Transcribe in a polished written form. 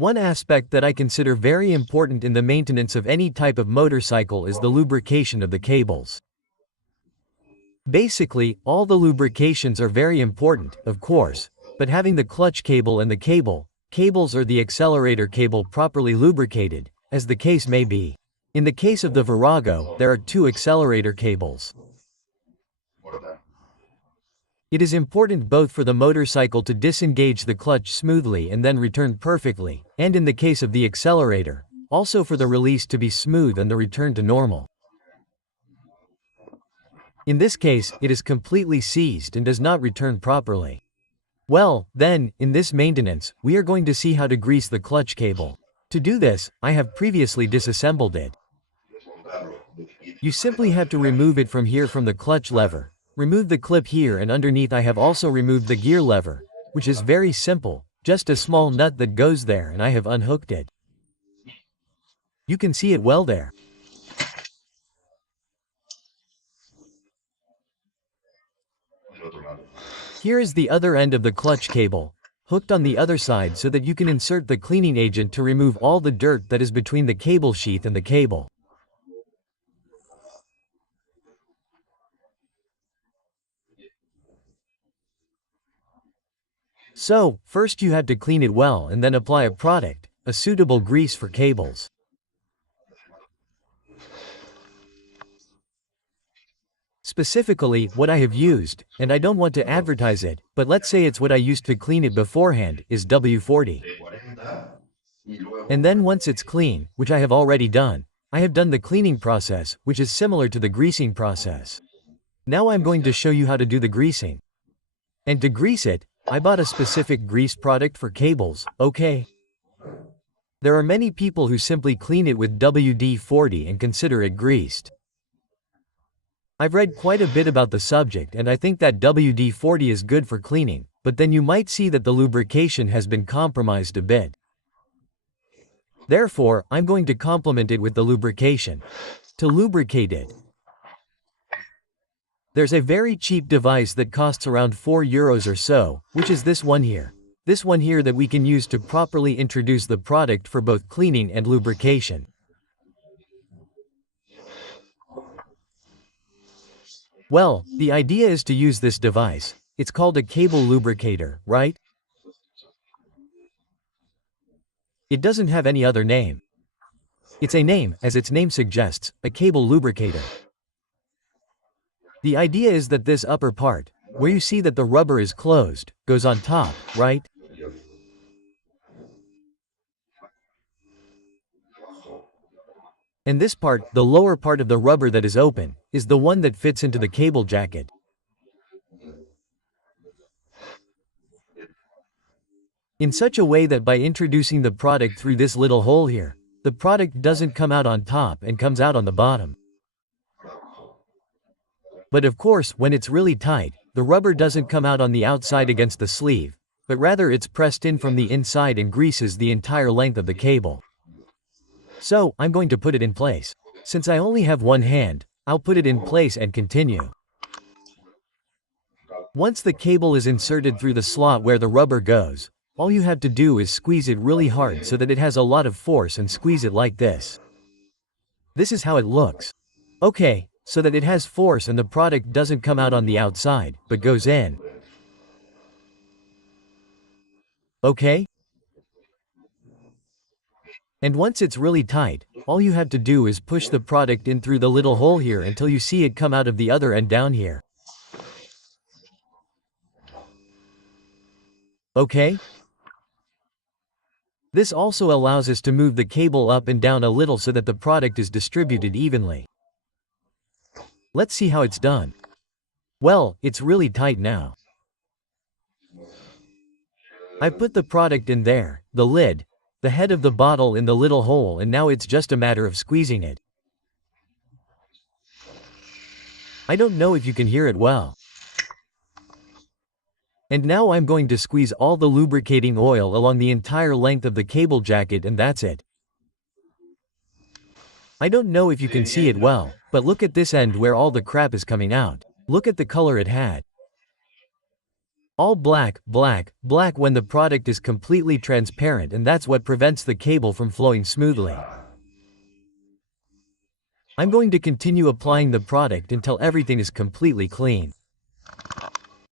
One aspect that I consider very important in the maintenance of any type of motorcycle is the lubrication of the cables. Basically, all the lubrications are very important, of course, but having the clutch cable and the cables or the accelerator cable properly lubricated, as the case may be. In the case of the Virago, there are 2 accelerator cables. It is important both for the motorcycle to disengage the clutch smoothly and then return perfectly, and in the case of the accelerator, also for the release to be smooth and the return to normal. In this case, it is completely seized and does not return properly. Well, then, in this maintenance, we are going to see how to grease the clutch cable. To do this, I have previously disassembled it. You simply have to remove it from here from the clutch lever. Remove the clip here, and underneath I have also removed the gear lever, which is very simple, just a small nut that goes there, and I have unhooked it. You can see it well there. Here is the other end of the clutch cable, hooked on the other side so that you can insert the cleaning agent to remove all the dirt that is between the cable sheath and the cable. So, first you have to clean it well and then apply a product, a suitable grease for cables. Specifically, what I have used, and I don't want to advertise it, but let's say it's what I used to clean it beforehand, is W40. And then once it's clean, which I have already done, I have done the cleaning process, which is similar to the greasing process. Now I'm going to show you how to do the greasing. And to grease it, I bought a specific grease product for cables, okay? There are many people who simply clean it with WD-40 and consider it greased. I've read quite a bit about the subject and I think that WD-40 is good for cleaning, but then you might see that the lubrication has been compromised a bit. Therefore, I'm going to complement it with the lubrication. To lubricate it, there's a very cheap device that costs around €4 or so, which is this one here. This one here that we can use to properly introduce the product for both cleaning and lubrication. Well, the idea is to use this device. It's called a cable lubricator, right? It doesn't have any other name. It's a name, as its name suggests, a cable lubricator. The idea is that this upper part, where you see that the rubber is closed, goes on top, right? And this part, the lower part of the rubber that is open, is the one that fits into the cable jacket. In such a way that by introducing the product through this little hole here, the product doesn't come out on top and comes out on the bottom. But of course, when it's really tight, the rubber doesn't come out on the outside against the sleeve, but rather it's pressed in from the inside and greases the entire length of the cable. So, I'm going to put it in place. Since I only have one hand, I'll put it in place and continue. Once the cable is inserted through the slot where the rubber goes, all you have to do is squeeze it really hard so that it has a lot of force and squeeze it like this. This is how it looks. Okay, so that it has force and the product doesn't come out on the outside, but goes in. Okay? And once it's really tight, all you have to do is push the product in through the little hole here until you see it come out of the other end down here. Okay? This also allows us to move the cable up and down a little so that the product is distributed evenly. Let's see how it's done. Well, it's really tight now. I put the product in there, the lid, the head of the bottle in the little hole, and now it's just a matter of squeezing it. I don't know if you can hear it well. And now I'm going to squeeze all the lubricating oil along the entire length of the cable jacket, and that's it. I don't know if you can see it well, but look at this end where all the crap is coming out. Look at the color it had. All black, black, black when the product is completely transparent, and that's what prevents the cable from flowing smoothly. I'm going to continue applying the product until everything is completely clean.